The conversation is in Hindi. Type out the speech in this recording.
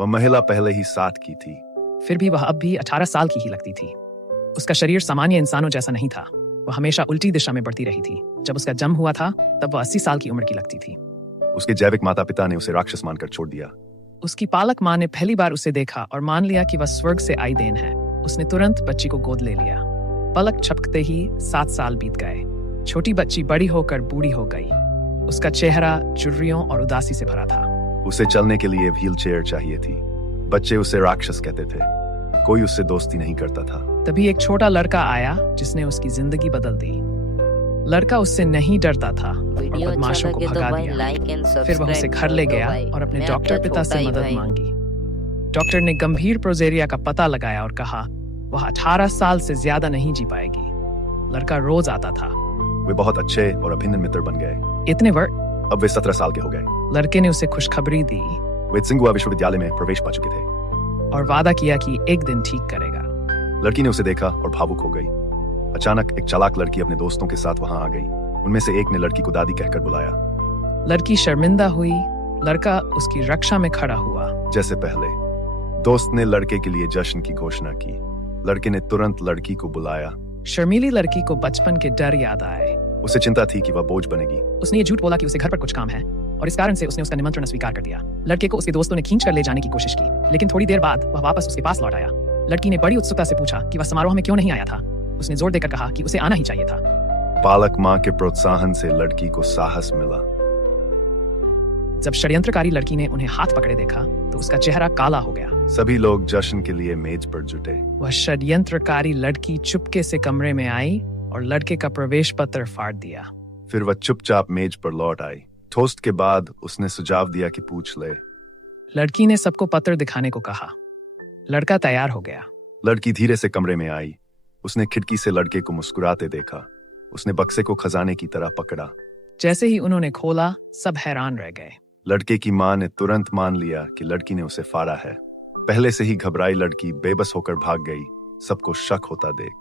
वह महिला पहले ही 7 की थी। फिर भी वह अब भी 18 साल की ही लगती थी। उसका शरीर सामान्य इंसानों जैसा नहीं था। वह हमेशा उल्टी दिशा में बढ़ती रही थी। जब उसका जन्म हुआ था तब वह 80 साल की उम्र की लगती थी। उसके जैविक माता पिता ने उसे राक्षस मानकर छोड़ दिया। उसकी पालक माँ ने पहली बार उसे देखा और मान लिया कि वह स्वर्ग से आई देन है। उसने तुरंत बच्ची को गोद ले लिया। पलक झपकते ही 7 साल बीत गए। छोटी बच्ची बड़ी होकर बूढ़ी हो गई। उसका चेहरा झुर्रियों और उदासी से भरा था। उसे चलने के लिए व्हील चेयर चाहिए थी। बच्चे उसे राक्षस कहते थे। कोई उससे दोस्ती नहीं करता था। तभी एक छोटा लड़का आया जिसने उसकी जिंदगी बदल दी। लड़का उससे नहीं डरता था और बदमाशों को भगा दिया। फिर वह उसे घर ले गया और अपने डॉक्टर पिता से मदद मांगी। डॉक्टर ने गंभीर प्रोजेरिया का पता लगाया और कहा वह 18 साल से ज्यादा नहीं जी पाएगी। लड़का रोज आता था। वे बहुत अच्छे और अभिन्न मित्र बन गए। इतने अब वे 17 साल के हो गए। लड़के ने उसे खुशखबरी दी। वे त्सिंगुआ विश्वविद्यालय में प्रवेश पा चुके थे और वादा किया कि एक दिन ठीक करेगा। लड़की ने उसे देखा और भावुक हो गई। अचानक एक चालाक लड़की अपने दोस्तों के साथ वहां आ गई। उनमें से एक ने लड़की को दादी कहकर बुलाया। लड़की शर्मिंदा हुई। लड़का उसकी रक्षा में खड़ा हुआ। जैसे पहले दोस्त ने लड़के के लिए जश्न की घोषणा की। लड़के ने तुरंत लड़की को बुलाया। शर्मीली लड़की को बचपन के डर याद आए। उसे चिंता थी कि वह बोझ बनेगी। उसने ये झूठ बोला कि उसे घर पर कुछ काम है और इस कारण से उसने उसका निमंत्रण स्वीकार कर दिया। लड़के को उसके दोस्तों ने खींच कर ले जाने की कोशिश की, लेकिन थोड़ी देर बाद वह वापस उसके पास लौट आया। लड़की ने बड़ी उत्सुकता से पूछा कि वह समारोह में क्यों नहीं आया था। उसने जोर देकर कहा कि उसे आना ही चाहिए था। पालक माँ के प्रोत्साहन से लड़की को साहस मिला। जब षड्यंत्रकारी लड़की ने उन्हें हाथ पकड़े देखा तो उसका चेहरा काला हो गया। सभी लोग जश्न के लिए मेज पर जुटे। वह षड्यंत्रकारी लड़की चुपके से कमरे में आई और लड़के का प्रवेश पत्र फाड़ दिया। फिर वह चुपचाप मेज पर लौट आई। टोस्ट के बाद उसने सुझाव दिया कि पूछ ले। लड़की ने सबको पत्र दिखाने को कहा। लड़का तैयार हो गया। लड़की धीरे से कमरे में आई। उसने खिड़की से लड़के को मुस्कुराते देखा। उसने बक्से को खजाने की तरह पकड़ा। जैसे ही उन्होंने खोला, सब हैरान रह गए। लड़के की माँ ने तुरंत मान लिया कि लड़की ने उसे फाड़ा है। पहले से ही घबराई लड़की बेबस होकर भाग गई, सबको शक होता देख।